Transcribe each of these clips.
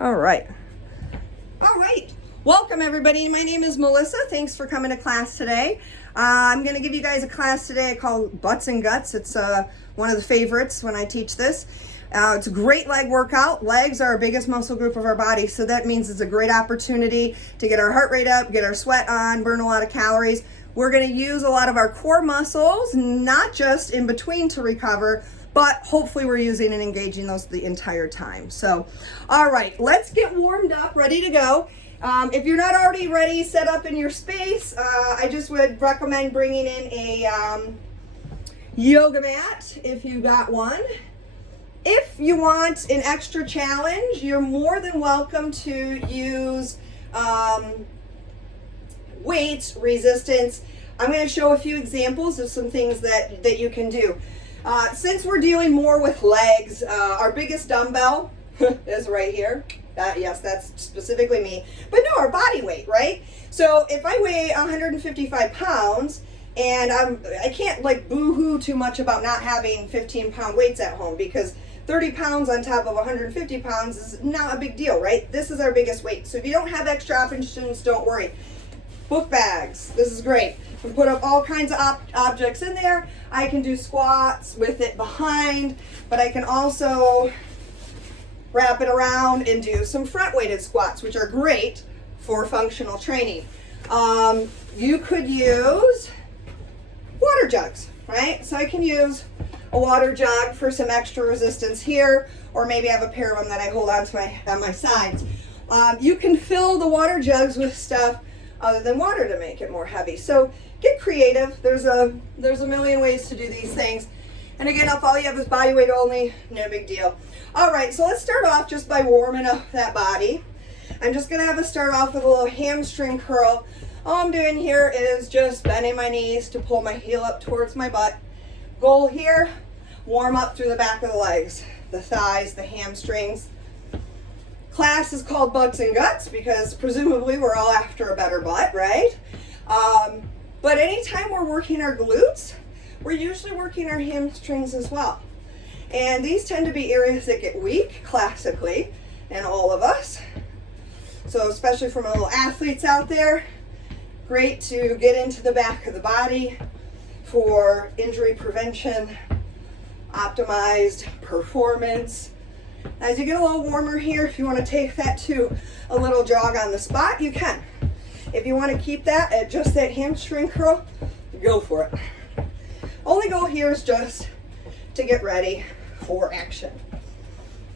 All right. Welcome everybody. My name is Melissa. Thanks for coming to class today. I'm going to give you guys a class today called Butts and Guts. It's one of the favorites when I teach this. It's a great leg workout. Legs are our biggest muscle group of our body, so that means it's a great opportunity to get our heart rate up, get our sweat on, burn a lot of calories. We're going to use a lot of our core muscles, not just in between to recover, but hopefully we're using and engaging those the entire time. So, all right, let's get warmed up, ready to go. If you're not already ready, set up in your space, I just would recommend bringing in a yoga mat if you got one. If you want an extra challenge, you're more than welcome to use weights, resistance. I'm going to show a few examples of some things that you can do. Since we're dealing more with legs, our biggest dumbbell is right here. Yes, that's specifically me. But no, our body weight, right? So if I weigh 155 pounds and I can't like boo-hoo too much about not having 15-pound weights at home, because 30 pounds on top of 150 pounds is not a big deal, right? This is our biggest weight. So if you don't have extra options, don't worry. Book bags, this is great. You can put up all kinds of objects in there. I can do squats with it behind, but I can also wrap it around and do some front weighted squats, which are great for functional training. You could use water jugs, right? So I can use a water jug for some extra resistance here, or maybe I have a pair of them that I hold on to on my sides. You can fill the water jugs with stuff other than water to make it more heavy. So get creative. There's a million ways to do these things. And again, if all you have is body weight only, no big deal. All right, so let's start off just by warming up that body. I'm just gonna have us start off with a little hamstring curl. All I'm doing here is just bending my knees to pull my heel up towards my butt. Goal here, warm up through the back of the legs, the thighs, the hamstrings. Class is called Butts and Guts because presumably we're all after a better butt, right? But anytime we're working our glutes, we're usually working our hamstrings as well. And these tend to be areas that get weak classically in all of us. So especially for my little athletes out there, great to get into the back of the body for injury prevention, optimized performance. As you get a little warmer here, if you want to take that to a little jog on the spot, you can. If you want to keep that at just that hamstring curl, go for it. Only goal here is just to get ready for action.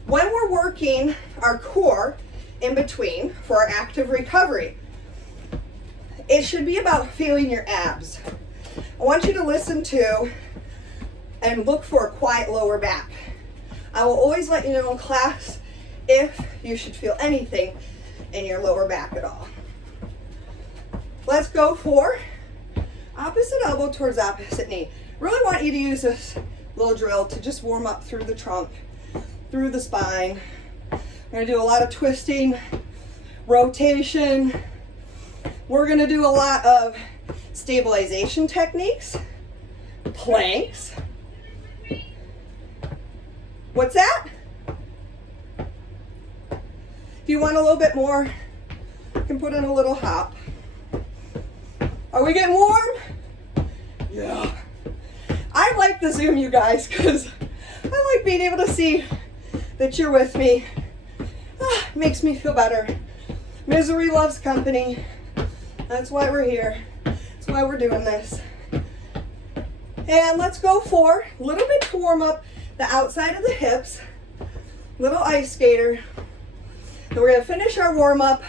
When we're working our core in between for our active recovery, it should be about feeling your abs. I want you to listen to and look for a quiet lower back. I will always let you know in class if you should feel anything in your lower back at all. Let's go for opposite elbow towards opposite knee. Really want you to use this little drill to just warm up through the trunk, through the spine. We're going to do a lot of twisting, rotation. We're going to do a lot of stabilization techniques, planks. What's that? If you want a little bit more, you can put in a little hop. Are we getting warm? Yeah. I like the Zoom, you guys, because I like being able to see that you're with me. Makes me feel better. Misery loves company. That's why we're here. That's why we're doing this. And let's go for a little bit to warm up the outside of the hips. Little ice skater. And we're going to finish our warm up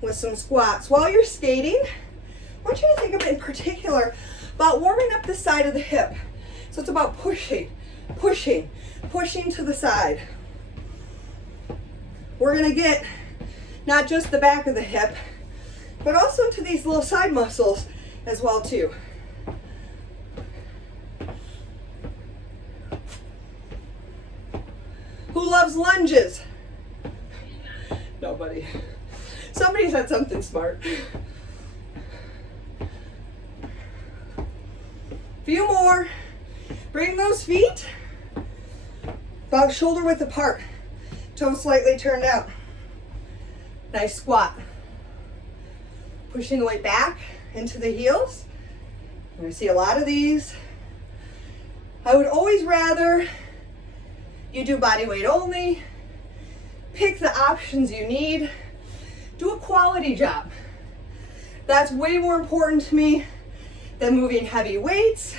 with some squats. While you're skating, I want you to think of it in particular about warming up the side of the hip. So it's about pushing, pushing, pushing to the side. We're going to get not just the back of the hip, but also to these little side muscles as well too. Who loves lunges? Nobody. Somebody said something smart. Few more. Bring those feet about shoulder width apart Toes slightly turned out. Nice squat. Pushing the weight back into the heels. You're going to see a lot of these. I would always rather you do body weight only. Pick the options you need. Do a quality job. That's way more important to me than moving heavy weights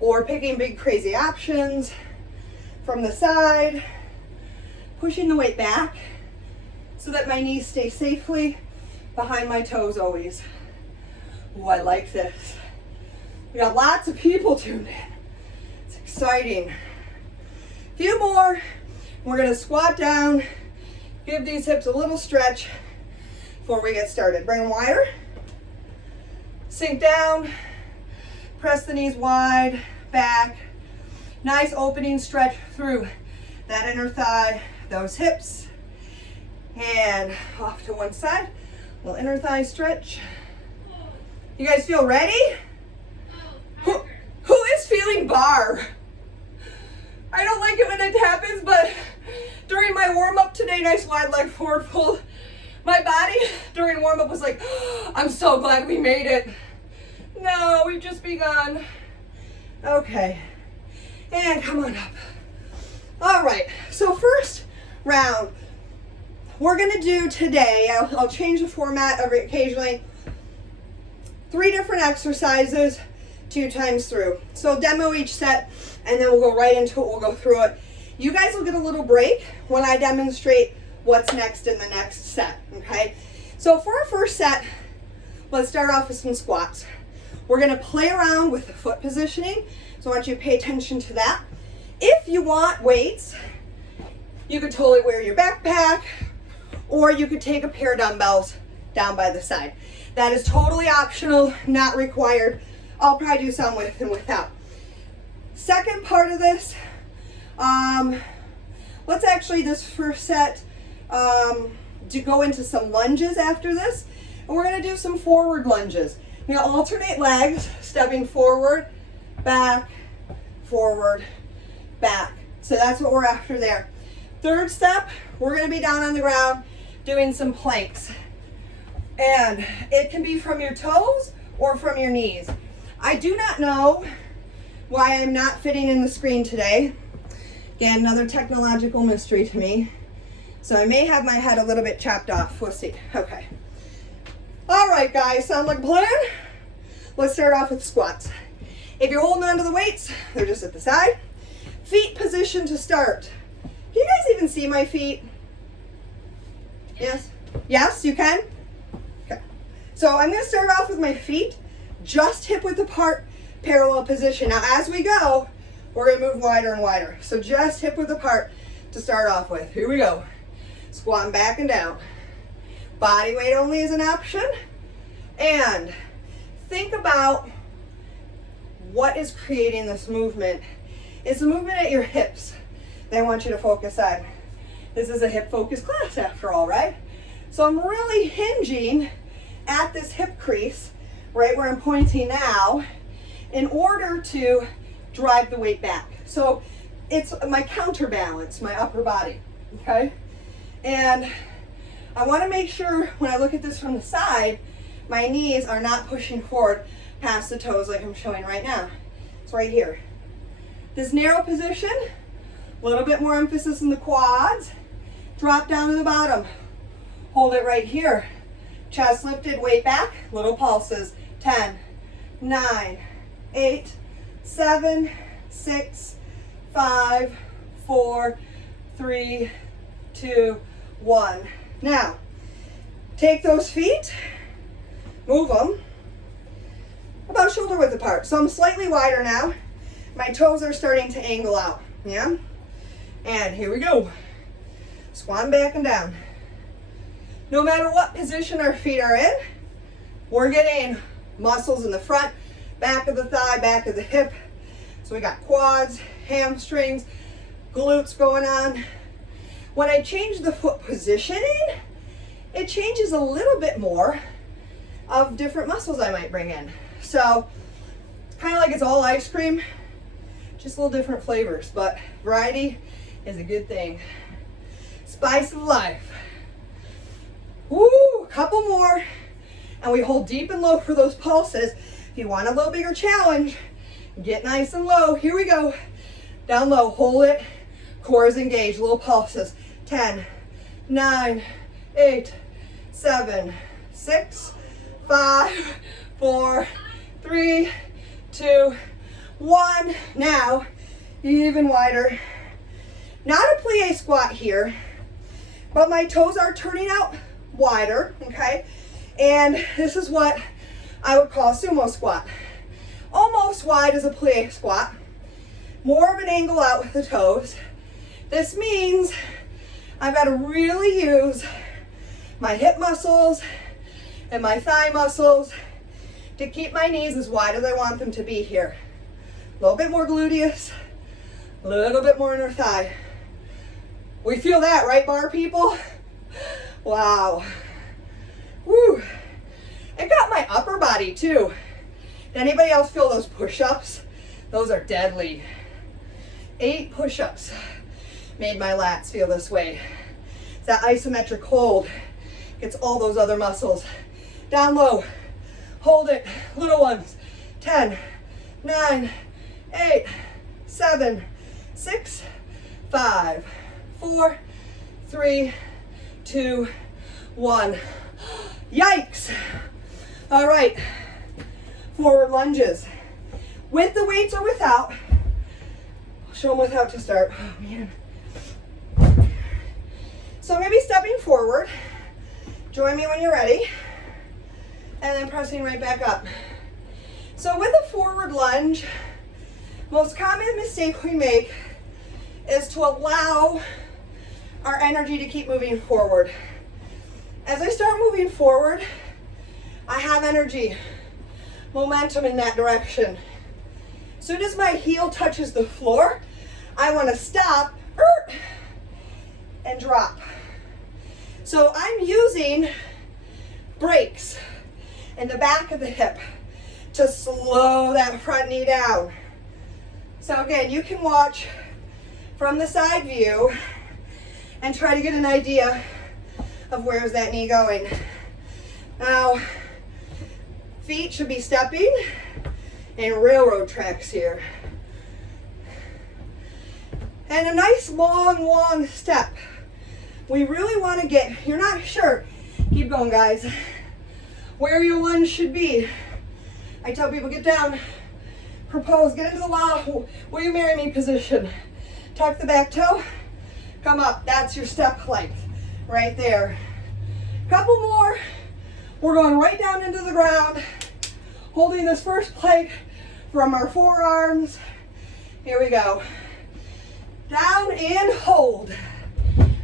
or picking big crazy options from the side. Pushing the weight back so that my knees stay safely behind my toes always. Oh, I like this. We got lots of people tuned in. It's exciting. A few more. We're gonna squat down, give these hips a little stretch before we get started. Bring them wider. Sink down, press the knees wide, back. Nice opening stretch through that inner thigh, those hips. And off to one side, little inner thigh stretch. You guys feel ready? Who is feeling bar? I don't like it when it happens, but during my warm-up today, nice wide leg forward fold, my body during warm-up was like, oh, I'm so glad we made it. No, we've just begun. Okay, and come on up. All right, so first round, we're gonna do today, I'll change the format occasionally, 3 different exercises, 2 times through. So demo each set, and then we'll go right into it, we'll go through it. You guys will get a little break when I demonstrate what's next in the next set, okay? So for our first set, let's start off with some squats. We're gonna play around with the foot positioning, so I want you to pay attention to that. If you want weights, you could totally wear your backpack, or you could take a pair of dumbbells down by the side. That is totally optional, not required. I'll probably do some with and without. Second part of this, let's actually, this first set, to go into some lunges after this. And we're gonna do some forward lunges. You're gonna alternate legs, stepping forward, back, forward, back. So that's what we're after there. Third step, we're gonna be down on the ground doing some planks. And it can be from your toes or from your knees. I do not know why I'm not fitting in the screen today. Again, another technological mystery to me. So I may have my head a little bit chopped off. We'll see. Okay. All right, guys, sound like a plan? Let's start off with squats. If you're holding onto the weights, they're just at the side. Feet position to start. Can you guys even see my feet? Yes? Yes, you can? Okay. So I'm going to start off with my feet just hip width apart, parallel position. Now as we go, we're going to move wider and wider. So just hip width apart to start off with. Here we go. Squatting back and down. Body weight only is an option. And think about what is creating this movement. It's the movement at your hips that I want you to focus on. This is a hip focused class after all, right? So I'm really hinging at this hip crease, right where I'm pointing now, in order to drive the weight back. So it's my counterbalance, my upper body, okay? And I want to make sure when I look at this from the side, my knees are not pushing forward past the toes like I'm showing right now. It's right here. This narrow position, a little bit more emphasis in the quads. Drop down to the bottom. Hold it right here. Chest lifted, weight back, little pulses. 10, 9, 8, 7, 6, 5, 4, 3, 2, 1. Now, take those feet, move them about shoulder width apart. So I'm slightly wider now. My toes are starting to angle out, yeah? And here we go. Swan back and down. No matter what position our feet are in, we're getting muscles in the front, back of the thigh, back of the hip. So we got quads, hamstrings, glutes going on. When I change the foot positioning, it changes a little bit more of different muscles I might bring in. So kind of like it's all ice cream, just a little different flavors, but variety is a good thing. Spice of life. Woo, a couple more. And we hold deep and low for those pulses. If you want a little bigger challenge, get nice and low. Here we go. Down low, hold it. Core is engaged, little pulses. 10, 9, 8, 7, 6, 5, 4, 3, 2, 1. Now, even wider. Not a plie squat here, but my toes are turning out wider, okay? And this is what I would call a sumo squat. Almost wide as a plie squat. More of an angle out with the toes. This means I've got to really use my hip muscles and my thigh muscles to keep my knees as wide as I want them to be here. A little bit more gluteus, a little bit more inner thigh. We feel that, right, bar people? Wow. Woo. It got my upper body too. Did anybody else feel those push-ups? Those are deadly. 8 push-ups made my lats feel this way. It's that isometric hold. Gets all those other muscles. Down low. Hold it. Little ones. 10, 9, 8, 7, 6, 5, 4, 3, 2, 1. Yikes. All right. Forward lunges. With the weights or without. I'll show them without to start. Oh, man. So maybe stepping forward. Join me when you're ready. And then pressing right back up. So with a forward lunge, most common mistake we make is to allow our energy to keep moving forward. As I start moving forward, I have energy, momentum in that direction. As soon as my heel touches the floor, I want to stop and drop. So I'm using brakes in the back of the hip to slow that front knee down. So again, you can watch from the side view and try to get an idea of where's that knee going. Now, feet should be stepping in railroad tracks here. And a nice long step. We really want to get, you're not sure, keep going guys, where your lunge should be. I tell people get down, propose, get into the will you marry me position. Tuck the back toe, come up, that's your step length right there. Couple more, we're going right down into the ground, holding this first plank from our forearms. Here we go. Down and hold.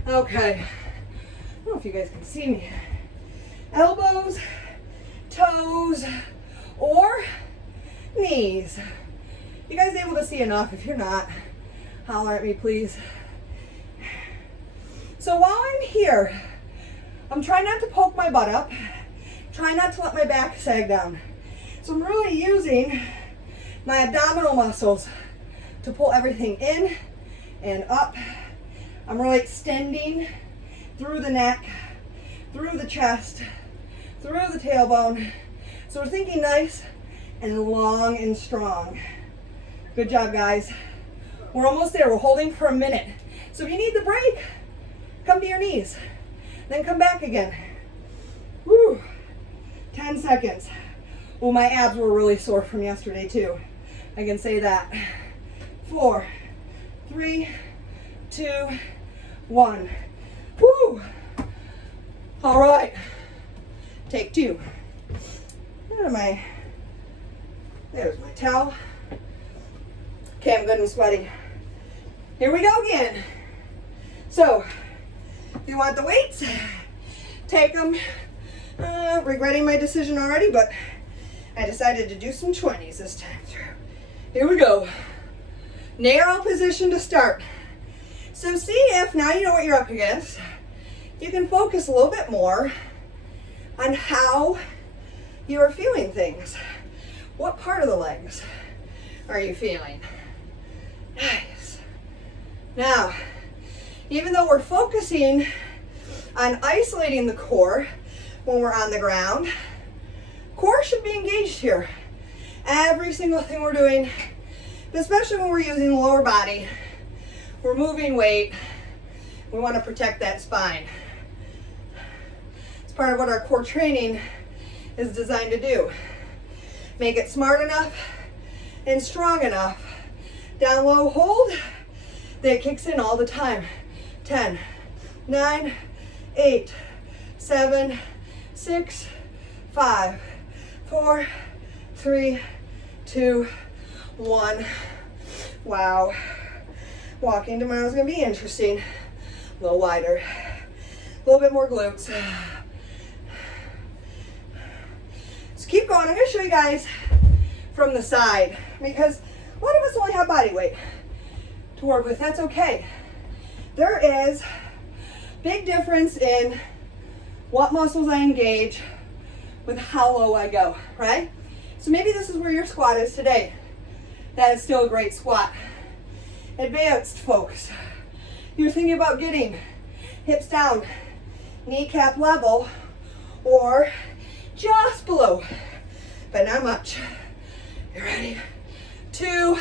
Okay, I don't know if you guys can see me. Elbows, toes, or knees. You guys able to see enough? If you're not, holler at me please. So while I'm here, I'm trying not to poke my butt up, trying not to let my back sag down. So I'm really using my abdominal muscles to pull everything in and up. I'm really extending through the neck, through the chest, through the tailbone. So we're thinking nice and long and strong. Good job, guys. We're almost there. We're holding for a minute. So if you need the break, come to your knees. Then come back again. Woo. 10 seconds. Oh, my abs were really sore from yesterday too. I can say that. 4, 3, 2, 1. Woo. All right. Take 2. There's my towel. Okay, I'm good and sweaty. Here we go again. So, if you want the weights, take them. Regretting my decision already, but I decided to do some 20s this time through. Here we go. Narrow position to start. So see if now you know what you're up against, you can focus a little bit more on how you are feeling things. What part of the legs are you feeling? Nice. Now, Even though we're focusing on isolating the core when we're on the ground, core should be engaged here. Every single thing we're doing, especially when we're using the lower body, we're moving weight, we want to protect that spine. It's part of what our core training is designed to do. Make it smart enough and strong enough. Down low, hold, that kicks in all the time. 10, 9, 8, 7, 6, 5, 4, 3, 2, 1. Wow. Walking tomorrow is going to be interesting. A little wider. A little bit more glutes. So keep going. I'm going to show you guys from the side because a lot of us only have body weight to work with. That's okay. There is big difference in what muscles I engage with how low I go, right? So maybe this is where your squat is today. That is still a great squat. Advanced folks, you're thinking about getting hips down, kneecap level, or just below, but not much. You ready? 2,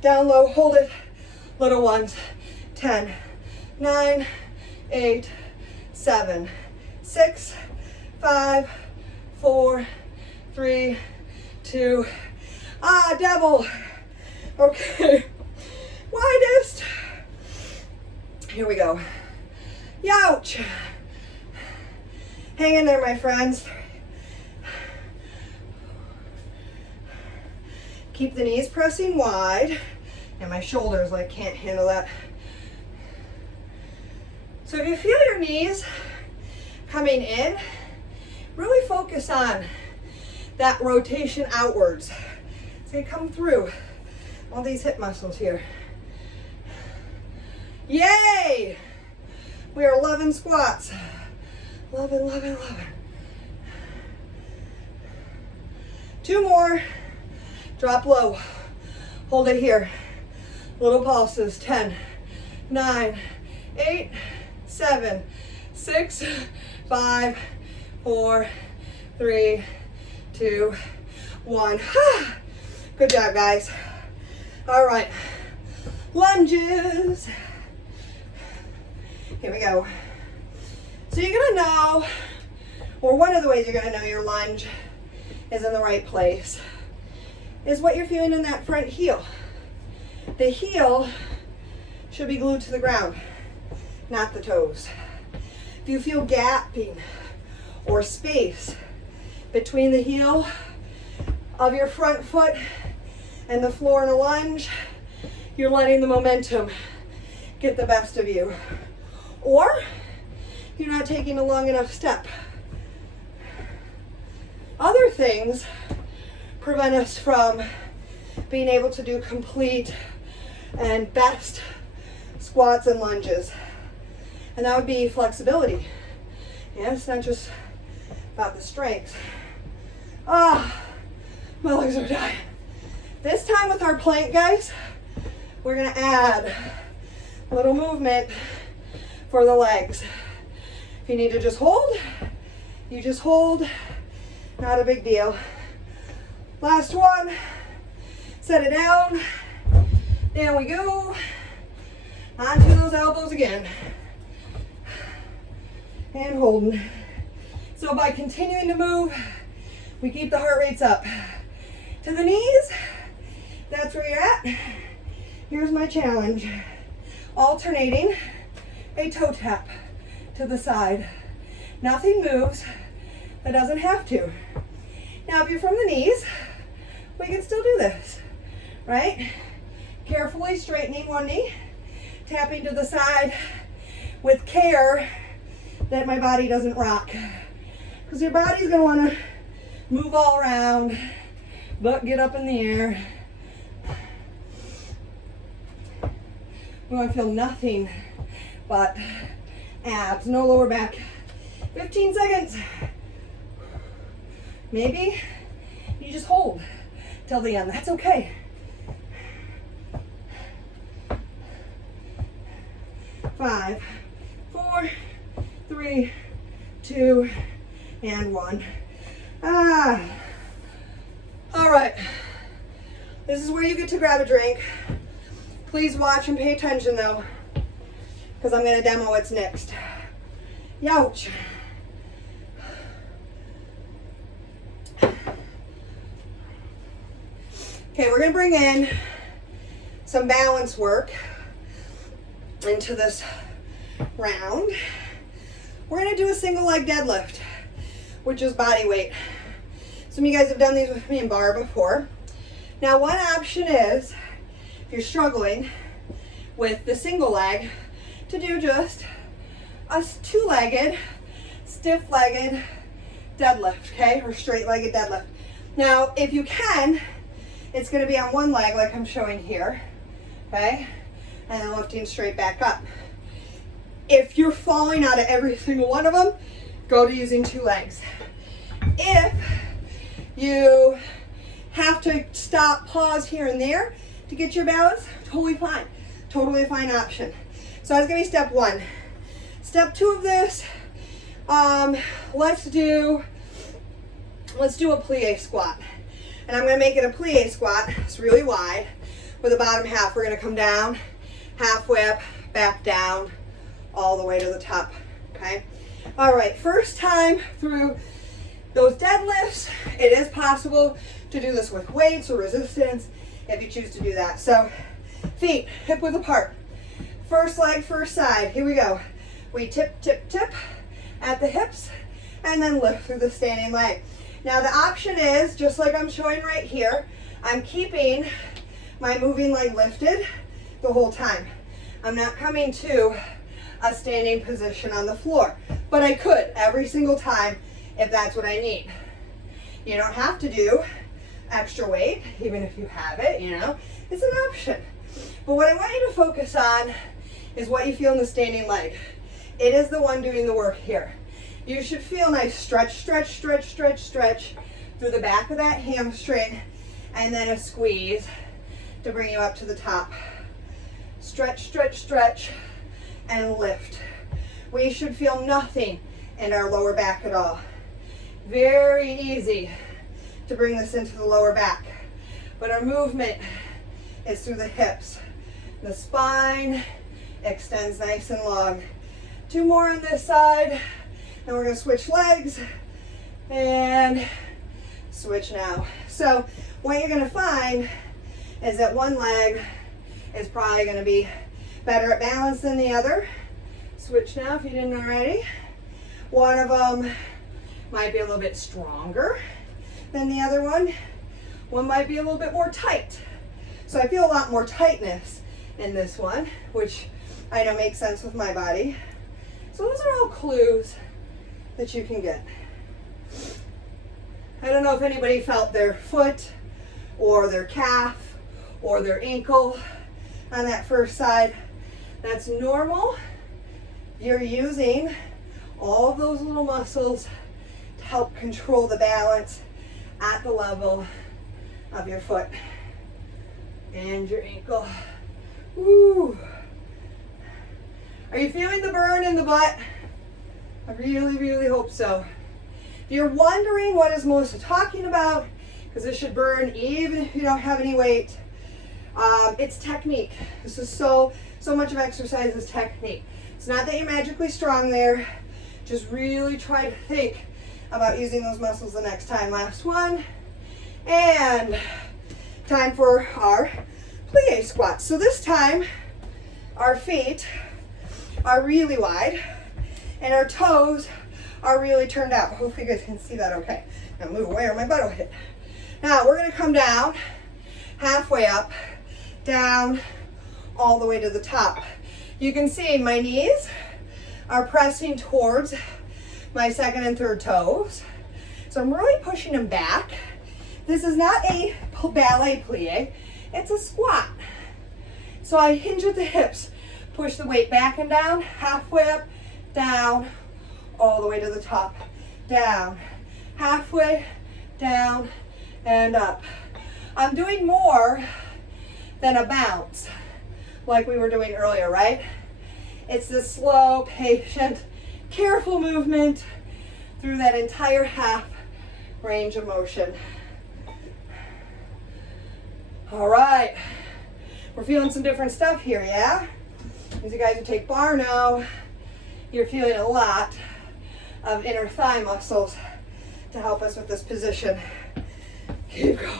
down low, hold it, little ones. 10, 9, 8, 7, 6, 5, 4, 3, 2, devil. Okay, widest. Here we go. Youch. Hang in there, my friends. Keep the knees pressing wide, and my shoulders like can't handle that. So if you feel your knees coming in, really focus on that rotation outwards. It's gonna come through all these hip muscles here. Yay! We are 11 squats. 11, 11, 11. 2 more. Drop low. Hold it here. Little pulses. 10, 9, 8, 7, 6, 5, 4, 3, 2, 1. Good job, guys. All right. Lunges. Here we go. So you're gonna know, or one of the ways you're gonna know your lunge is in the right place, is what you're feeling in that front heel. The heel should be glued to the ground, not the toes. If you feel gapping or space between the heel of your front foot and the floor in a lunge, you're letting the momentum get the best of you. Or you're not taking a long enough step. Other things prevent us from being able to do complete and best squats and lunges. And that would be flexibility. Yeah, it's not just about the strength. My legs are dying. This time with our plank, guys, we're gonna add a little movement for the legs. If you need to just hold, you just hold. Not a big deal. Last one. Set it down. There we go. Onto those elbows again. And holding. So by continuing to move, we keep the heart rates up. To the knees, that's where you're at. Here's my challenge. Alternating a toe tap to the side. Nothing moves that doesn't have to. Now, if you're from the knees, we can still do this, right? Carefully straightening one knee, tapping to the side with care that my body doesn't rock. Because your body's gonna wanna move all around, but get up in the air. We wanna feel nothing but abs, no lower back. 15 seconds. Maybe you just hold till the end. That's okay. 5, 4, 3, 2, and 1. All right. This is where you get to grab a drink. Please watch and pay attention though, because I'm going to demo what's next. Youch. Okay, we're going to bring in some balance work into this round. We're going to do a single leg deadlift, which is body weight. Some of you guys have done these with me in bar before. Now, one option is, if you're struggling with the single leg, to do just a two-legged, stiff-legged deadlift, okay, or straight-legged deadlift. Now, if you can, it's going to be on one leg like I'm showing here, okay, and then lifting straight back up. If you're falling out of every single one of them, go to using two legs. If you have to stop, pause here and there to get your balance, totally fine. Totally a fine option. So that's going to be step one. Step two of this, let's do a plie squat. And I'm going to make it a plie squat. It's really wide. With the bottom half, we're going to come down, half whip, back down, all the way to the top, okay? All right, first time through those deadlifts, it is possible to do this with weights or resistance if you choose to do that. So feet hip width apart. First leg, first side. Here we go. We tip, tip, tip at the hips and then lift through the standing leg. Now the option is, just like I'm showing right here, I'm keeping my moving leg lifted the whole time. I'm not coming to a standing position on the floor, but I could every single time if that's what I need. You don't have to do extra weight, even if you have it, you know, it's an option. But what I want you to focus on is what you feel in the standing leg. It is the one doing the work here. You should feel a nice stretch, stretch, stretch, stretch, stretch through the back of that hamstring, and then a squeeze to bring you up to the top. Stretch, stretch, stretch, and lift. We should feel nothing in our lower back at all. Very easy to bring this into the lower back, but our movement is through the hips. The spine extends nice and long. Two more on this side, and we're going to switch legs and switch now. So what you're going to find is that one leg is probably going to be better at balance than the other. Switch now if you didn't already. One of them might be a little bit stronger than the other one. One might be a little bit more tight. So I feel a lot more tightness in this one, which I know makes sense with my body. So those are all clues that you can get. I don't know if anybody felt their foot or their calf or their ankle on that first side. That's normal. You're using all of those little muscles to help control the balance at the level of your foot and your ankle. Woo. Are you feeling the burn in the butt? I really, really hope so. If you're wondering what is Melissa talking about, because this should burn even if you don't have any weight, it's technique. This is so much of exercise is technique. It's not that you're magically strong there. Just really try to think about using those muscles the next time. Last one. And time for our plie squat. So this time, our feet are really wide and our toes are really turned out. Hopefully you guys can see that okay. Now move away or my butt will hit. Now we're going to come down, halfway up, down, all the way to the top. You can see my knees are pressing towards my second and third toes. So I'm really pushing them back. This is not a ballet plie, it's a squat. So I hinge at the hips, push the weight back and down, halfway up, down, all the way to the top, down, halfway, down, and up. I'm doing more than a bounce like we were doing earlier, right? It's this slow, patient, careful movement through that entire half range of motion. All right, we're feeling some different stuff here, yeah? As you guys who take bar know, you're feeling a lot of inner thigh muscles to help us with this position. Keep going.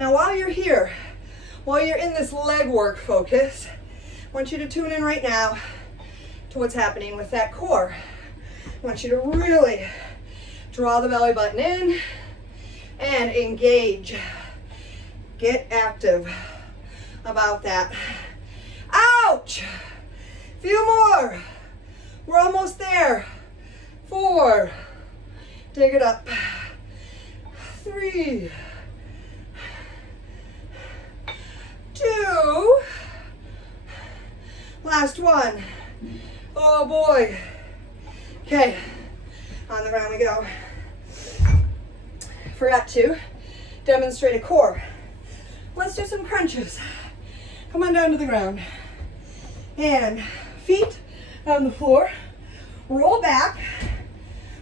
Now while you're here, while you're in this leg work focus, I want you to tune in right now to what's happening with that core. I want you to really draw the belly button in and engage. Get active about that. Ouch! Feel more. We're almost there. 4. Take it up. 3. 2. Last one. Oh boy. Okay, on the ground we go. Forgot to demonstrate a core. Let's do some crunches. Come on down to the ground. And feet on the floor. Roll back.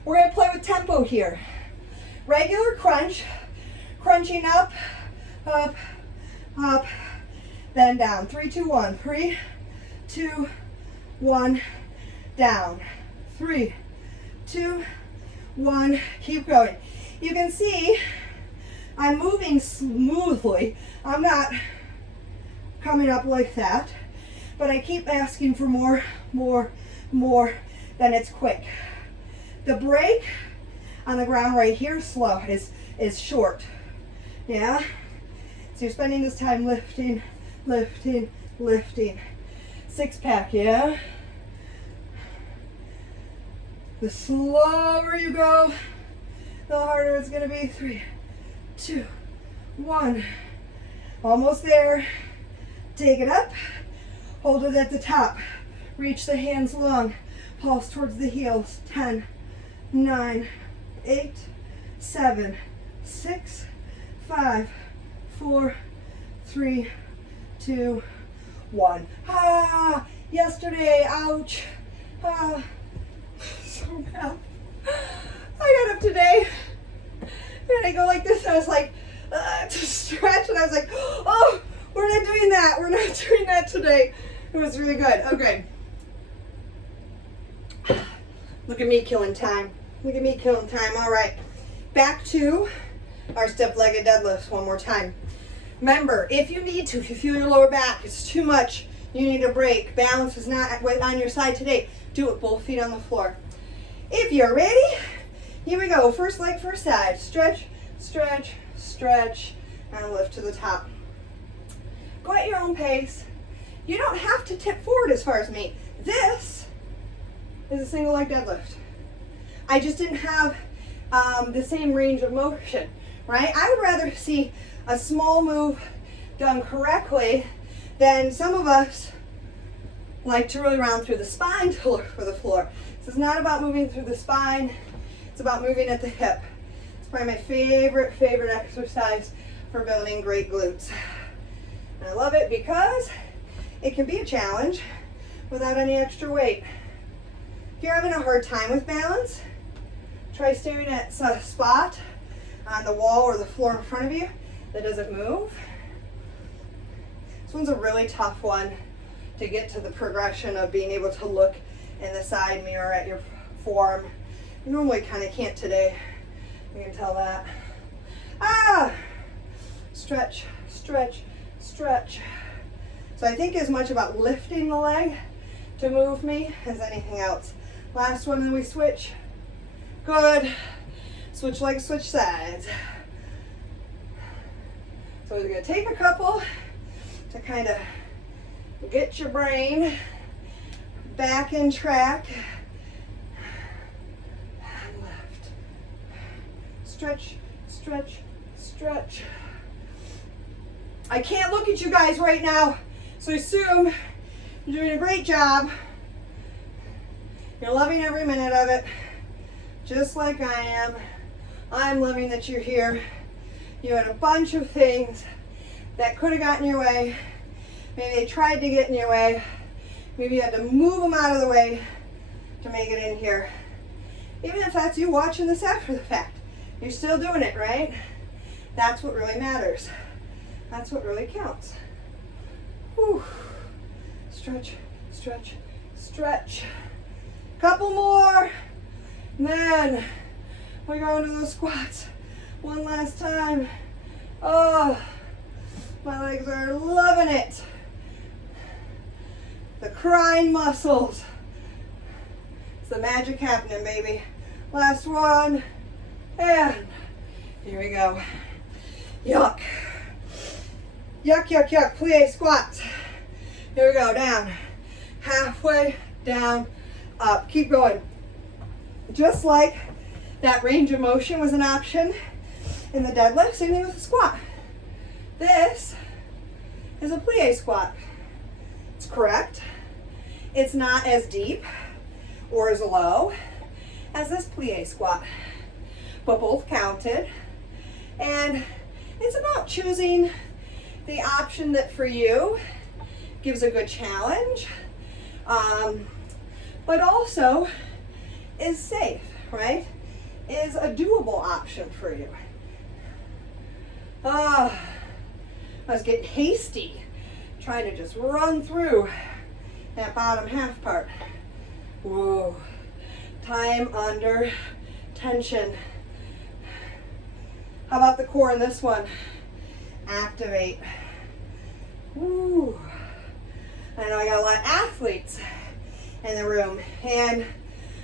We're gonna play with tempo here. Regular crunch, crunching up, up, up, then down. 3, 2, 1. 3, 2, 1, down. 3, 2, 1, keep going. You can see I'm moving smoothly. I'm not coming up like that, but I keep asking for more, more, then it's quick. The break on the ground right here, slow, is short. Yeah? So you're spending this time lifting, lifting, lifting. 6-pack, yeah? The slower you go, the harder it's gonna be. 3, 2, 1. Almost there. Take it up. Hold it at the top. Reach the hands long. Pulse towards the heels. 10, 9, 8, 7, 6, 5, 4, 3, 2, 1. Ah, yesterday, ouch. Ah, so bad. I got up today and I go like this. I was like, to stretch, and I was like, oh, we're not doing that. We're not doing that today. It was really good. Okay. Look at me killing time. Look at me killing time. All right. Back to our stiff-legged deadlifts one more time. Remember, if you need to, if you feel your lower back, it's too much, you need a break, balance is not on your side today, do it both feet on the floor. If you're ready, here we go. First leg, first side. Stretch, stretch, stretch, and lift to the top. Go at your own pace. You don't have to tip forward as far as me. This is a single leg deadlift. I just didn't have the same range of motion, right? I would rather see a small move done correctly than some of us like to really round through the spine to look for the floor. This is not about moving through the spine. It's about moving at the hip. It's probably my favorite exercise for building great glutes. And I love it because it can be a challenge without any extra weight. If you're having a hard time with balance, try staring at a spot on the wall or the floor in front of you that doesn't move. This one's a really tough one to get to the progression of being able to look in the side mirror at your form. You normally kind of can't today. You can tell that. Ah! Stretch, stretch, stretch. So I think as much about lifting the leg to move me as anything else. Last one, then we switch. Good. Switch legs, switch sides. So we're going to take a couple to kind of get your brain back in track. And left. Stretch, stretch, stretch. I can't look at you guys right now, so I assume you're doing a great job. You're loving every minute of it, just like I am. I'm loving that you're here. You had a bunch of things that could have gotten your way, Maybe they tried to get in your way. Maybe you had to move them out of the way to make it in here. Even if that's you watching this after the fact, you're still doing it, right? That's what really matters. That's what really counts. Whew. Stretch, stretch, stretch. Couple more. And then we're going to those squats. One last time. Oh, my legs are loving it. The crying muscles. It's the magic happening, baby. Last one. And here we go. Yuck. Yuck, yuck, yuck. Plie squats. Here we go. Down. Halfway. Down. Up. Keep going. Just like that range of motion was an option in the deadlift, same thing with the squat. This is a plie squat. It's correct. It's not as deep or as low as this plie squat, but both counted. And it's about choosing the option that for you gives a good challenge, but also is safe, right? Is a doable option for you. I was getting hasty trying to just run through that bottom half part. Whoa. Time under tension. How about the core in this one? Activate. Woo. I know I got a lot of athletes in the room, and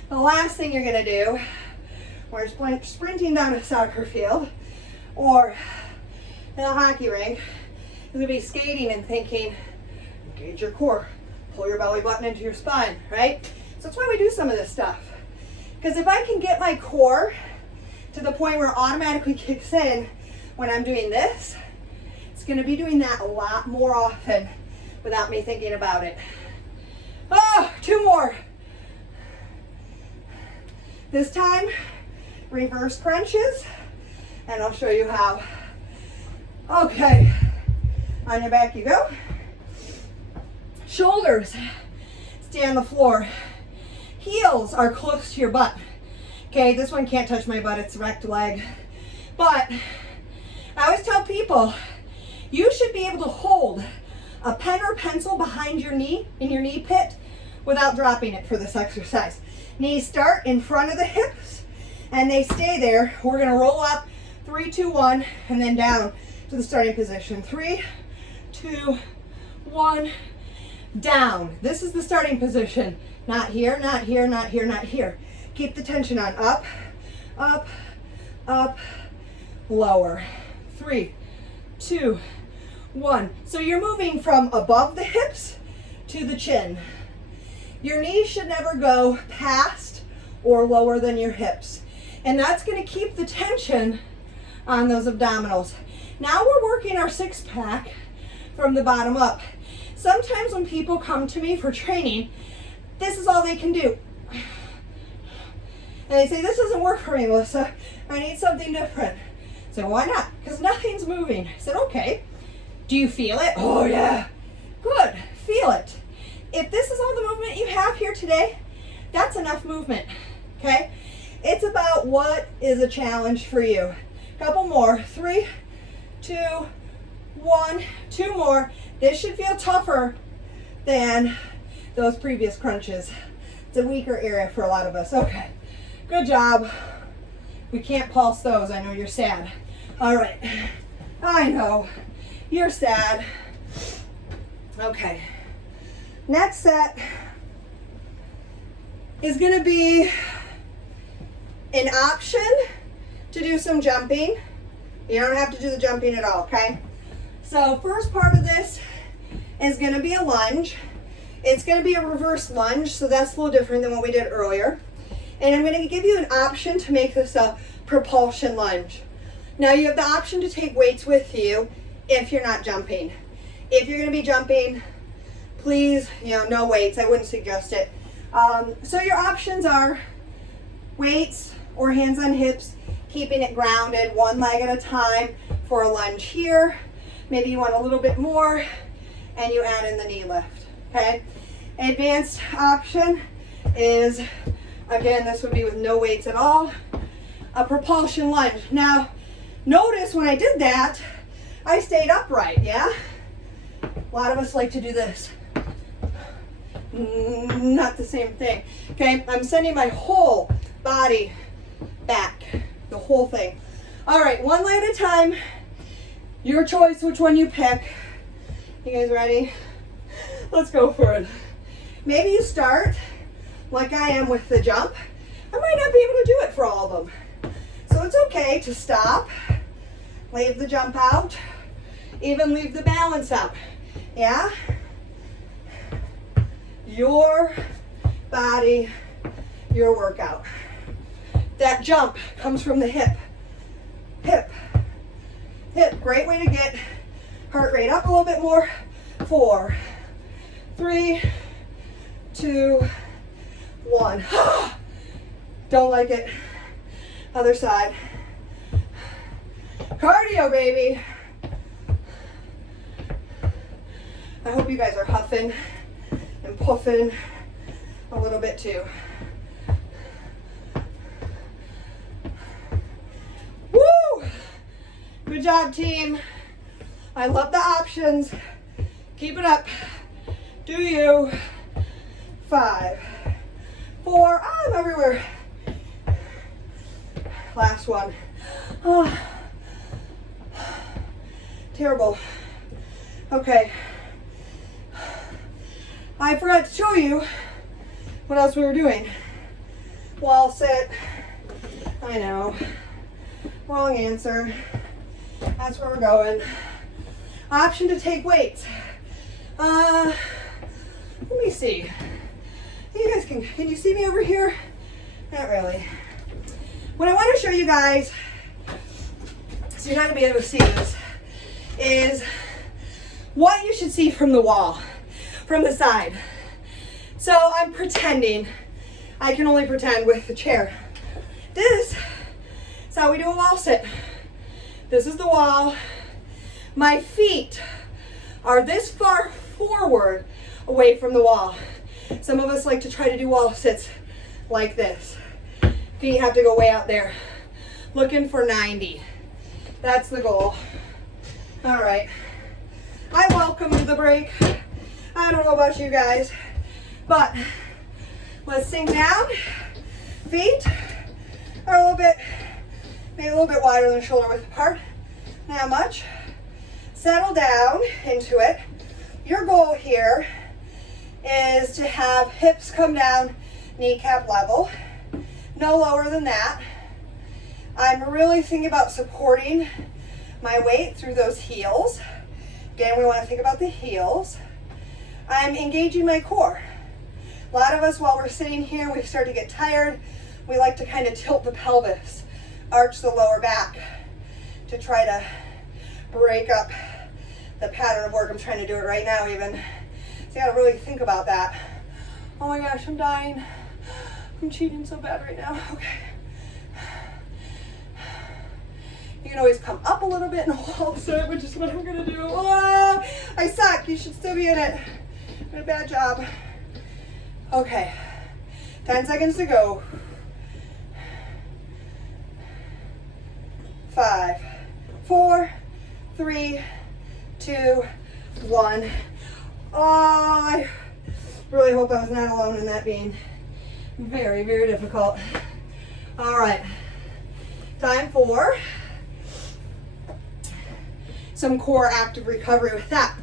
the last thing you're gonna do, we're sprinting down a soccer field or in a hockey rink, is gonna be skating and thinking, engage your core, pull your belly button into your spine, right? So that's why we do some of this stuff. Because if I can get my core to the point where it automatically kicks in when I'm doing this, it's gonna be doing that a lot more often without me thinking about it. Oh, 2 more. This time, reverse crunches, and I'll show you how. Okay, on your back you go. Shoulders stay on the floor. Heels are close to your butt. Okay, this one can't touch my butt, it's rect leg. But I always tell people, you should be able to hold a pen or pencil behind your knee, in your knee pit, without dropping it for this exercise. Knees start in front of the hips, and they stay there. We're gonna roll up, 3, 2, 1, and then down to the starting position. 3, 2, 1, down. This is the starting position. Not here, not here, not here, not here. Keep the tension on. Up, up, up, lower. 3, 2, 1. So you're moving from above the hips to the chin. Your knees should never go past or lower than your hips. And that's going to keep the tension on those abdominals. Now we're working our 6-pack from the bottom up. Sometimes when people come to me for training, this is all they can do. And they say, this doesn't work for me, Melissa. I need something different. So why not? Because nothing's moving. I said, okay. Do you feel it? Oh yeah. Good. Feel it. If this is all the movement you have here today, that's enough movement. Okay? It's about what is a challenge for you. Couple more. 3, 2, 1. 2 more. This should feel tougher than those previous crunches. It's a weaker area for a lot of us. Okay. Good job. We can't pulse those. I know you're sad. All right. I know. You're sad. Okay. Next set is going to be an option to do some jumping. You don't have to do the jumping at all, okay? So first part of this is going to be a lunge. It's going to be a reverse lunge, so that's a little different than what we did earlier. And I'm going to give you an option to make this a propulsion lunge. Now you have the option to take weights with you if you're not jumping. If you're going to be jumping, please, no weights. I wouldn't suggest it. So your options are weights or hands on hips, keeping it grounded, one leg at a time for a lunge here. Maybe you want a little bit more. and you add in the knee lift, okay? Advanced option is, again, this would be with no weights at all, a propulsion lunge. Now, notice when I did that, I stayed upright, yeah? A lot of us like to do this. Not the same thing, okay? I'm sending my whole body back, the whole thing. All right, one leg at a time. Your choice which one you pick. You guys ready? Let's go for it. Maybe you start like I am with the jump. I might not be able to do it for all of them. So it's okay to stop, leave the jump out, even leave the balance out. Yeah? Your body, your workout. That jump comes from the hip. Hip. Hip. Great way to get heart rate up a little bit more. 4, 3, 2, 1. Don't like it. Other side. Cardio, baby. I hope you guys are huffing and puffing a little bit too. Woo! Good job, team. I love the options. Keep it up. Do you? 5, 4, I'm everywhere. Last one. Oh. Terrible. Okay. I forgot to show you what else we were doing. Wall sit. I know. Wrong answer. That's where we're going. Option to take weights. Let me see. You guys can you see me over here? Not really. What I want to show you guys, so you're not gonna be able to see this, is what you should see from the wall, from the side. So I'm pretending, I can only pretend with the chair. This is how we do a wall sit. This is the wall. My feet are this far forward away from the wall. Some of us like to try to do wall sits like this. Feet have to go way out there. Looking for 90. That's the goal. All right. I welcome the break. I don't know about you guys, but let's sink down. Feet are a little bit, maybe a little bit wider than shoulder width apart. Not much. Settle down into it. Your goal here is to have hips come down kneecap level. No lower than that. I'm really thinking about supporting my weight through those heels. Again, we want to think about the heels. I'm engaging my core. A lot of us, while we're sitting here, we start to get tired. We like to kind of tilt the pelvis, arch the lower back to try to break up the pattern of work. I'm trying to do it right now even. So you gotta really think about that. Oh my gosh, I'm dying. I'm cheating so bad right now. Okay. You can always come up a little bit and hold it, which is what I'm gonna do. Oh, I suck. You should still be in it. Did a bad job. Okay. 10 seconds to go. 5, 4, 3, 2, 1. Oh, I really hope I was not alone in that being very, very difficult. All right. Time for some core active recovery with that.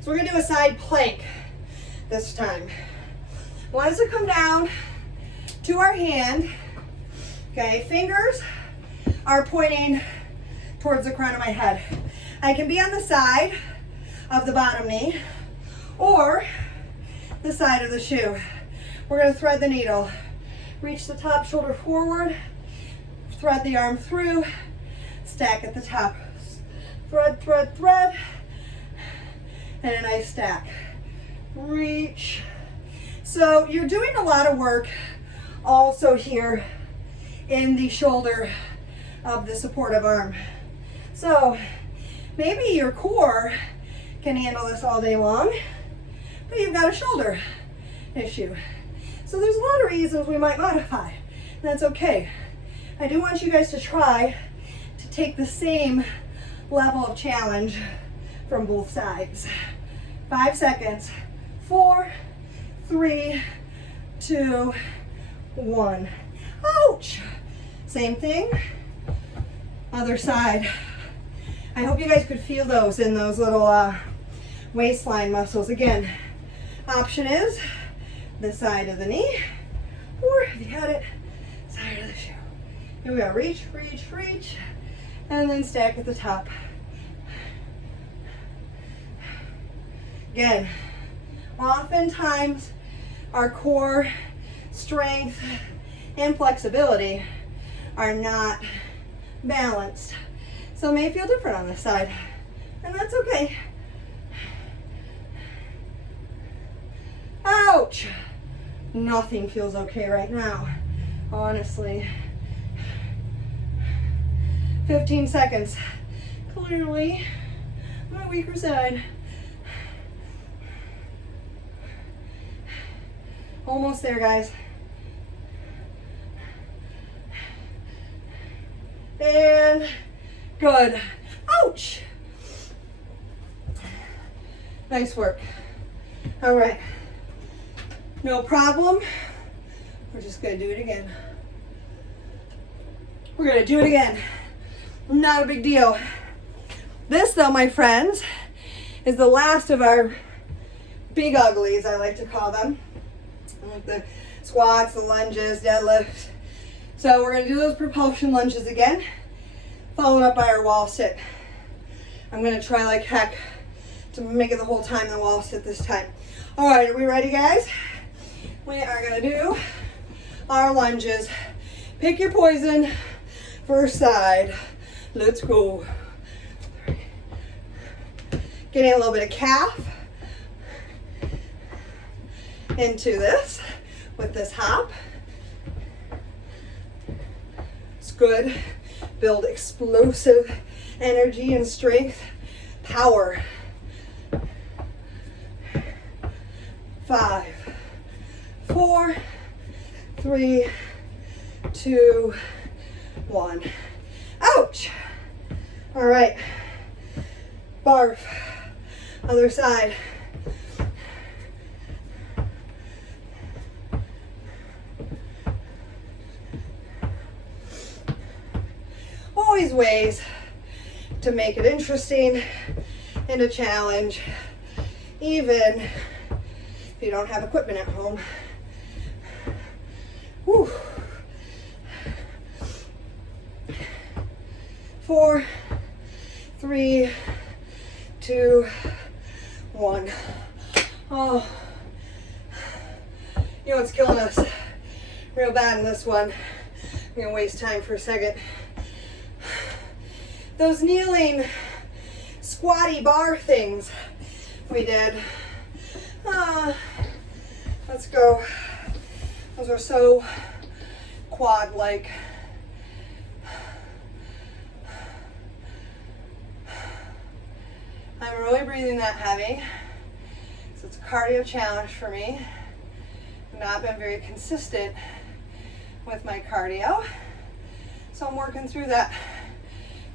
So we're gonna do a side plank this time. I want us to come down to our hand. Okay, fingers are pointing towards the crown of my head. I can be on the side of the bottom knee or the side of the shoe. We're gonna thread the needle. Reach the top shoulder forward, thread the arm through, stack at the top. Thread, thread, thread, and a nice stack. Reach. So you're doing a lot of work also here in the shoulder of the supportive arm. So maybe your core can handle this all day long, but you've got a shoulder issue. So there's a lot of reasons we might modify, and that's okay. I do want you guys to try to take the same level of challenge from both sides. 5 seconds. 4, 3, 2, 1. Ouch! Same thing. Other side. I hope you guys could feel those in those little waistline muscles. Again, option is the side of the knee, or if you had it, side of the shoe. Here we go. Reach, reach, reach, and then stack at the top. Again, oftentimes our core strength and flexibility are not balanced. So it may feel different on this side, and that's okay. Ouch! Nothing feels okay right now, honestly. 15 seconds. Clearly, my weaker side. Almost there, guys. And good. Ouch! Nice work. All right. No problem. We're just gonna do it again. We're gonna do it again. Not a big deal. This, though, my friends, is the last of our big uglies, I like to call them. Like the squats, the lunges, deadlifts. So we're gonna do those propulsion lunges again, followed up by our wall sit. I'm gonna try like heck to make it the whole time the wall sit this time. All right, are we ready, guys? We are gonna do our lunges. Pick your poison. First side. Let's go. Getting a little bit of calf into this with this hop. It's good. Build explosive energy and strength. Power. 5, 4, 3, 2, 1. Ouch! All right. Barf. Other side. Always ways to make it interesting and a challenge, even if you don't have equipment at home. Whew. 4, 3, 2, 1. Oh, you know what's killing us real bad in this one? I'm gonna waste time for a second. Those kneeling squatty bar things we did. Let's go. Those are so quad-like. I'm really breathing that heavy, so it's a cardio challenge for me. I've not been very consistent with my cardio, so I'm working through that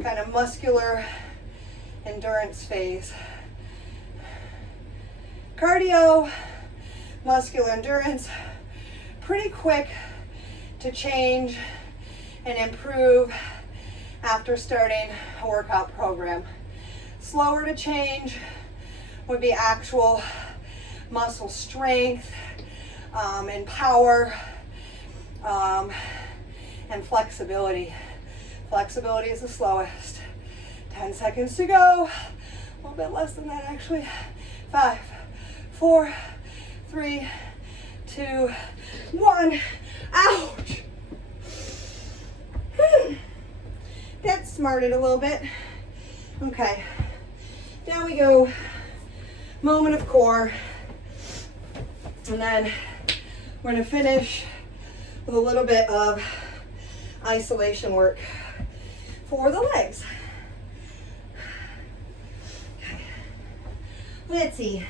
kind of muscular endurance phase. Cardio, muscular endurance, pretty quick to change and improve after starting a workout program. Slower to change would be actual muscle strength and power and flexibility. Flexibility is the slowest. 10 seconds to go. A little bit less than that, actually. 5, 4, 3, 2, 1. Ouch! That smarted a little bit. Okay. Now we go moment of core. And then we're going to finish with a little bit of isolation work for the legs. Okay. Let's see.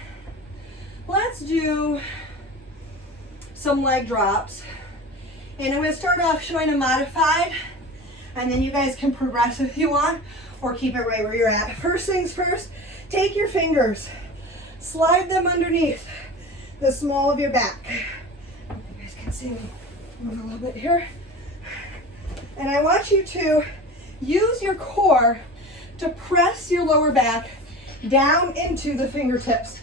Let's do some leg drops. And I'm going to start off showing a modified, and then you guys can progress if you want, or keep it right where you're at. First things first, take your fingers, slide them underneath the small of your back. I hope you guys can see me move a little bit here. And I want you to use your core to press your lower back down into the fingertips.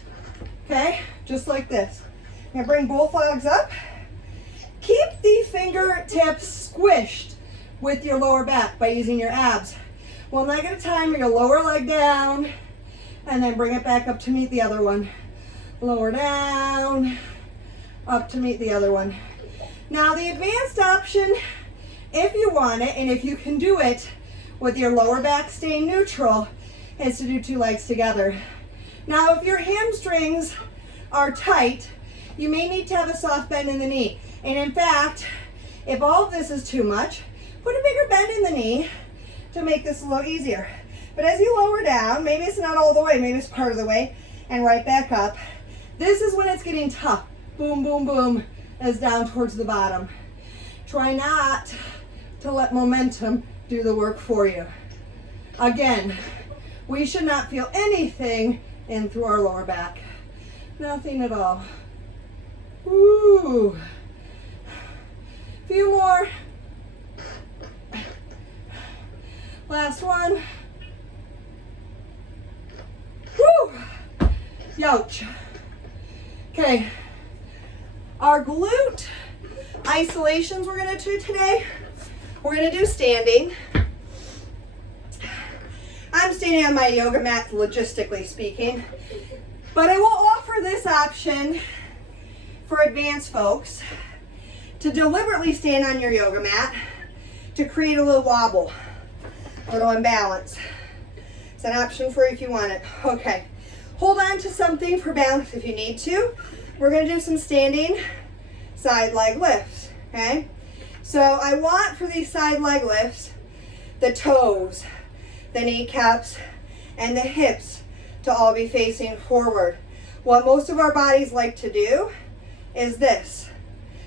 Okay, just like this. I'm gonna bring both legs up. Keep the fingertips squished with your lower back by using your abs. One leg at a time, bring your lower leg down, and then bring it back up to meet the other one. Lower down, up to meet the other one. Now the advanced option, if you want it, and if you can do it with your lower back staying neutral, is to do two legs together. Now if your hamstrings are tight, you may need to have a soft bend in the knee. And in fact, if all of this is too much, put a bigger bend in the knee to make this a little easier. But as you lower down, maybe it's not all the way, maybe it's part of the way, and right back up. This is when it's getting tough. Boom, boom, boom, as down towards the bottom. Try not to let momentum do the work for you. Again, we should not feel anything in through our lower back. Nothing at all. Ooh. Few more. Last one. Woo! Youch. Okay. Our glute isolations we're going to do today. We're going to do standing. I'm standing on my yoga mat, logistically speaking, but I will offer this option for advanced folks to deliberately stand on your yoga mat to create a little wobble, a little imbalance. It's an option for you if you want it. Okay, hold on to something for balance if you need to. We're going to do some standing side leg lifts, okay? So I want for these side leg lifts, the toes, the kneecaps, and the hips to all be facing forward. What most of our bodies like to do is this,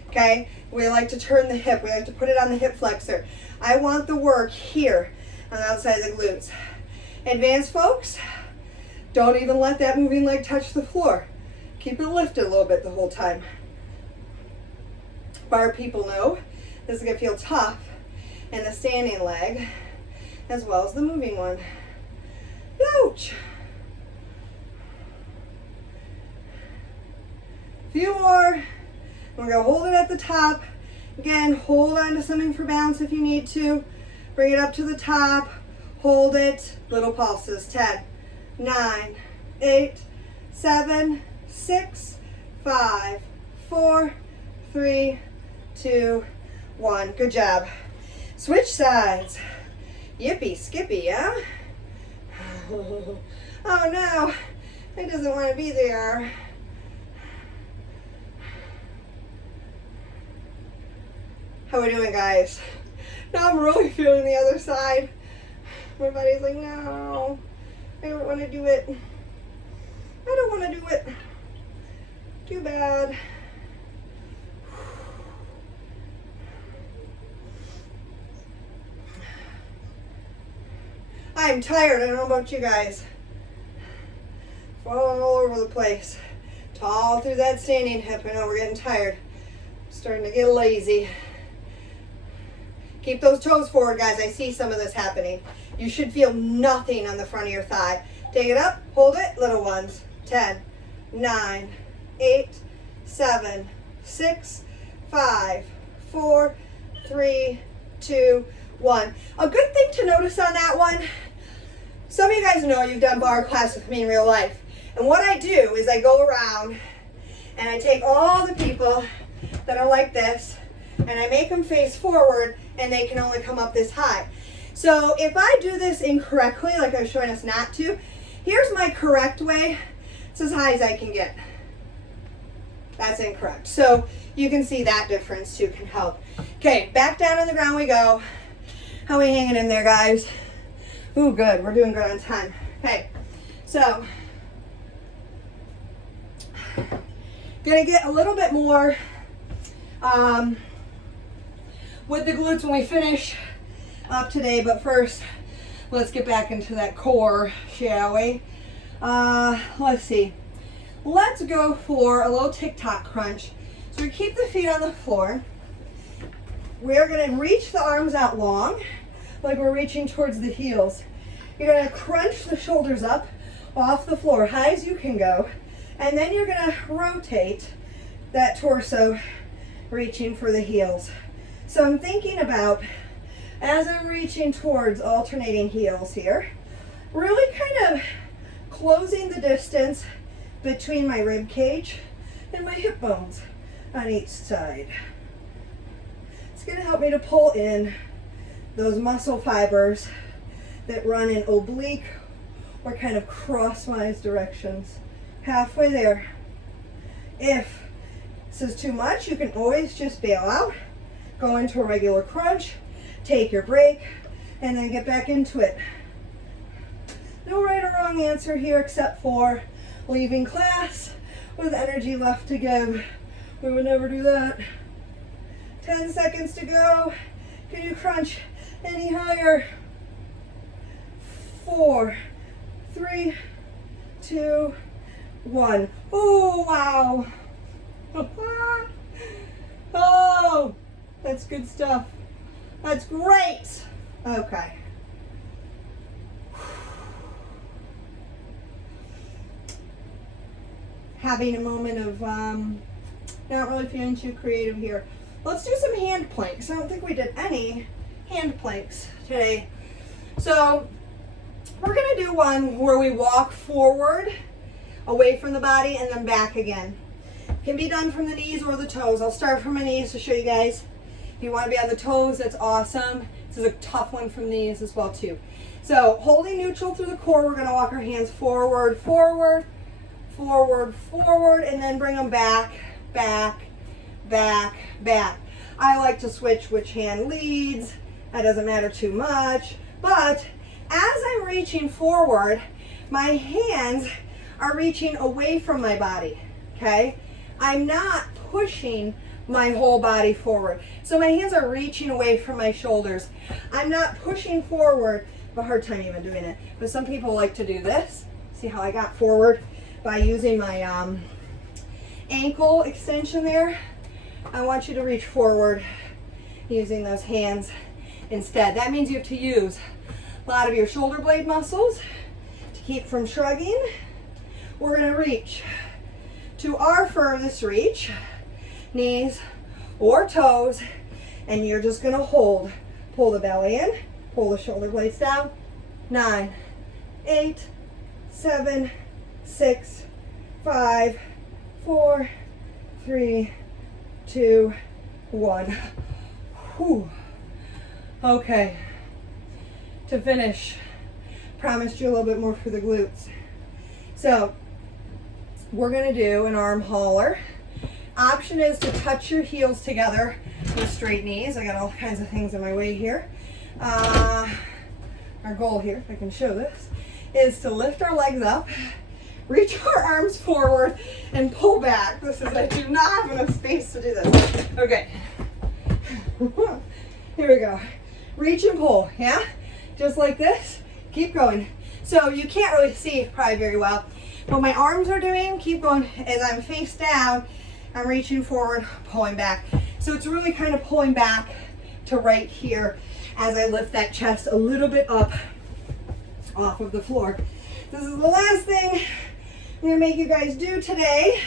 okay? We like to turn the hip, we like to put it on the hip flexor. I want the work here on the outside of the glutes. Advanced folks, don't even let that moving leg touch the floor. Keep it lifted a little bit the whole time. Bar people know this is gonna feel tough in the standing leg as well as the moving one. Ouch. Few more. We're gonna hold it at the top. Again, hold on to something for balance if you need to. Bring it up to the top. Hold it. Little pulses. 10, 9, 8, 7, 6, 5, 4, 3, 2, 1. Good job. Switch sides. Yippee skippy, yeah? Oh no, it doesn't want to be there. How we doing, guys? Now I'm really feeling the other side. My body's like, no, I don't want to do it. I don't want to do it. Too bad. I'm tired. I don't know about you guys. Falling all over the place. Tall through that standing hip. I know we're getting tired. Starting to get lazy. Keep those toes forward, guys. I see some of this happening. You should feel nothing on the front of your thigh. Take it up. Hold it. Little ones. 10, 9, 8, 7, 6, 5, 4, 3, 2, 1. A good thing to notice on that one, some of you guys know you've done bar class with me in real life. And what I do is I go around and I take all the people that are like this and I make them face forward and they can only come up this high. So if I do this incorrectly, like I was showing us not to, here's my correct way. It's as high as I can get. That's incorrect. So you can see that difference too can help. Okay, back down on the ground we go. How are we hanging in there, guys? Ooh, good. We're doing good on time. Okay, so Gonna get a little bit more with the glutes when we finish up today, but first, let's get back into that core, shall we? Let's see. Let's go for a little TikTok crunch. So we keep the feet on the floor. We're gonna reach the arms out long, like we're reaching towards the heels. You're gonna crunch the shoulders up off the floor, high as you can go. And then you're gonna rotate that torso, reaching for the heels. So I'm thinking about, as I'm reaching towards alternating heels here, really kind of closing the distance between my rib cage and my hip bones on each side. It's gonna help me to pull in those muscle fibers that run in oblique or kind of crosswise directions. Halfway there. If this is too much, you can always just bail out, go into a regular crunch, take your break, and then get back into it. No right or wrong answer here except for leaving class with energy left to give. We would never do that. 10 seconds to go. Can you crunch any higher? 4, 3, 2, 1. Oh, wow. Oh, that's good stuff. That's great. Okay. Having a moment of not really feeling too creative here. Let's do some hand planks. I don't think we did any hand planks today. So we're gonna do one where we walk forward, away from the body, and then back again. Can be done from the knees or the toes. I'll start from my knees to show you guys. If you want to be on the toes, that's awesome. This is a tough one from the knees as well too. So holding neutral through the core, we're gonna walk our hands forward, forward, forward, forward, and then bring them back, back, back, back. I like to switch which hand leads. That doesn't matter too much. But as I'm reaching forward, my hands are reaching away from my body, okay? I'm not pushing my whole body forward. So my hands are reaching away from my shoulders. I'm not pushing forward. I have a hard time even doing it. But some people like to do this. See how I got forward by using my ankle extension there? I want you to reach forward using those hands instead. That means you have to use a lot of your shoulder blade muscles to keep from shrugging. We're going to reach to our furthest reach, knees or toes, and you're just going to hold. Pull the belly in, pull the shoulder blades down. 9, 8, 7, 6, 5, 4, 3, 2, 1. Whew. Okay. To finish, promised you a little bit more for the glutes. So we're going to do an arm hauler. Option is to touch your heels together with straight knees. I got all kinds of things in my way here. Our goal here, if I can show this, is to lift our legs up, reach our arms forward, and pull back. I do not have enough space to do this. Okay. Here we go. Reach and pull, yeah? Just like this. Keep going. So you can't really see probably very well. What my arms are doing, keep going, as I'm face down, I'm reaching forward, pulling back. So it's really kind of pulling back to right here as I lift that chest a little bit up off of the floor. This is the last thing I'm gonna make you guys do today.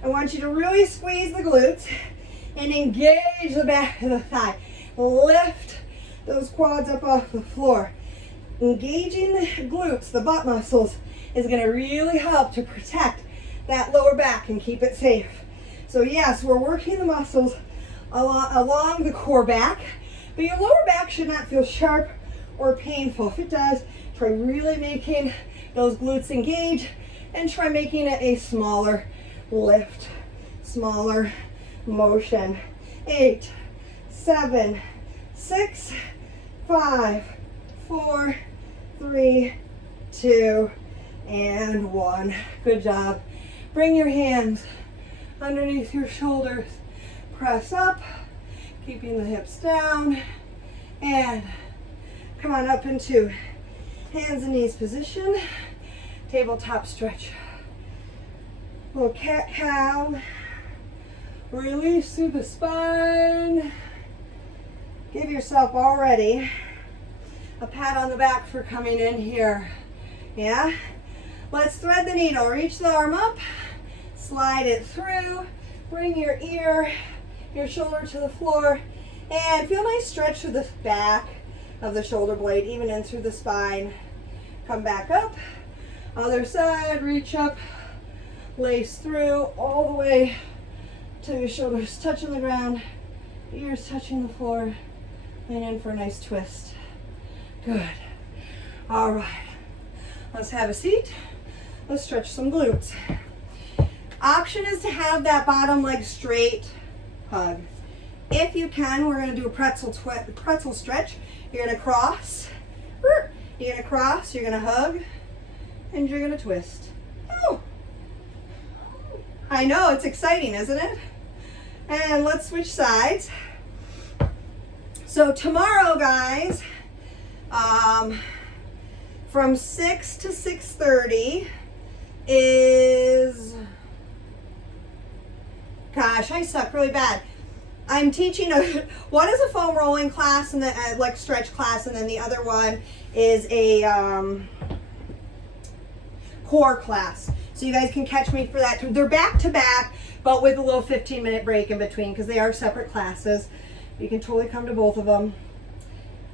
I want you to really squeeze the glutes and engage the back of the thigh. Lift those quads up off the floor. Engaging the glutes, the butt muscles, is going to really help to protect that lower back and keep it safe. So yes, we're working the muscles along the core back, but your lower back should not feel sharp or painful. If it does, try really making those glutes engage and try making it a smaller lift, smaller motion. 8, 7, 6, 5, 4, 3, 2, and 1. Good job. Bring your hands underneath your shoulders. Press up, keeping the hips down, and come on up into hands and knees position, tabletop stretch. Little cat-cow, release through the spine. Give yourself already a pat on the back for coming in here. Yeah? Let's thread the needle. Reach the arm up, slide it through, bring your ear, your shoulder to the floor, and feel a nice stretch through the back of the shoulder blade, even in through the spine. Come back up. Other side, reach up, lace through all the way to your shoulders touching the ground, ears touching the floor, and in for a nice twist. Good. All right. Let's have a seat. Let's stretch some glutes. Option is to have that bottom leg straight hug. If you can, we're going to do a pretzel stretch. You're going to cross. You're going to cross. You're going to hug. And you're going to twist. Oh. I know, it's exciting, isn't it? And let's switch sides. So tomorrow, guys, from 6 to 6:30 is, gosh, I suck really bad. I'm teaching one is a foam rolling class and then like stretch class, and then the other one is a core class. So you guys can catch me for that. They're back to back, but with a little 15-minute break in between because they are separate classes. You can totally come to both of them.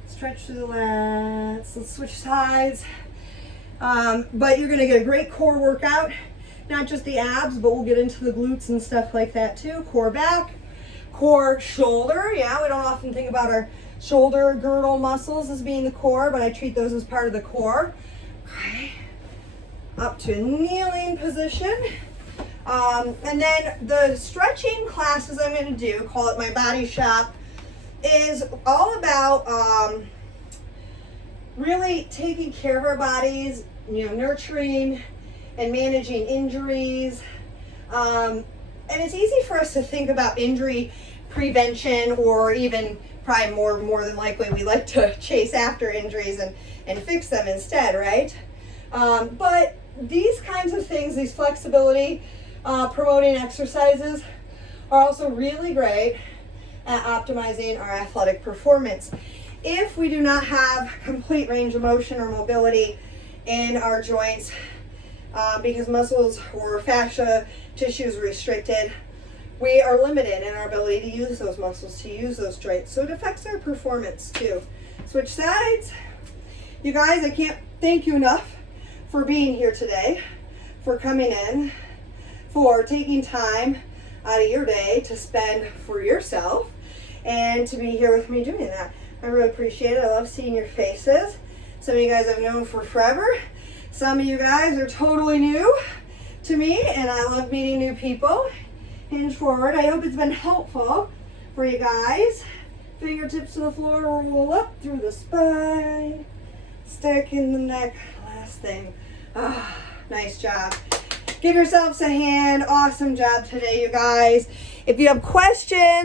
Stretch through the lats. Let's switch sides. But you're going to get a great core workout. Not just the abs, but we'll get into the glutes and stuff like that too. Core back, core shoulder. Yeah, we don't often think about our shoulder girdle muscles as being the core, but I treat those as part of the core. Okay. Up to a kneeling position. And then the stretching classes I'm going to do, call it my body shop, is all about really taking care of our bodies, nurturing and managing injuries. And it's easy for us to think about injury prevention, or even probably more than likely we like to chase after injuries and fix them instead, right? But these kinds of things, these flexibility promoting exercises, are also really great at optimizing our athletic performance. If we do not have complete range of motion or mobility in our joints, because muscles or fascia tissue is restricted, we are limited in our ability to use those muscles, to use those joints. So it affects our performance too. Switch sides. You guys, I can't thank you enough for being here today, for coming in, for taking time out of your day to spend for yourself and to be here with me doing that. I really appreciate it. I love seeing your faces. Some of you guys I've known for forever. Some of you guys are totally new to me, and I love meeting new people. Hinge forward. I hope it's been helpful for you guys. Fingertips to the floor, roll up through the spine. Stick in the neck. Last thing. Nice job. Give yourselves a hand. Awesome job today, you guys. If you have questions,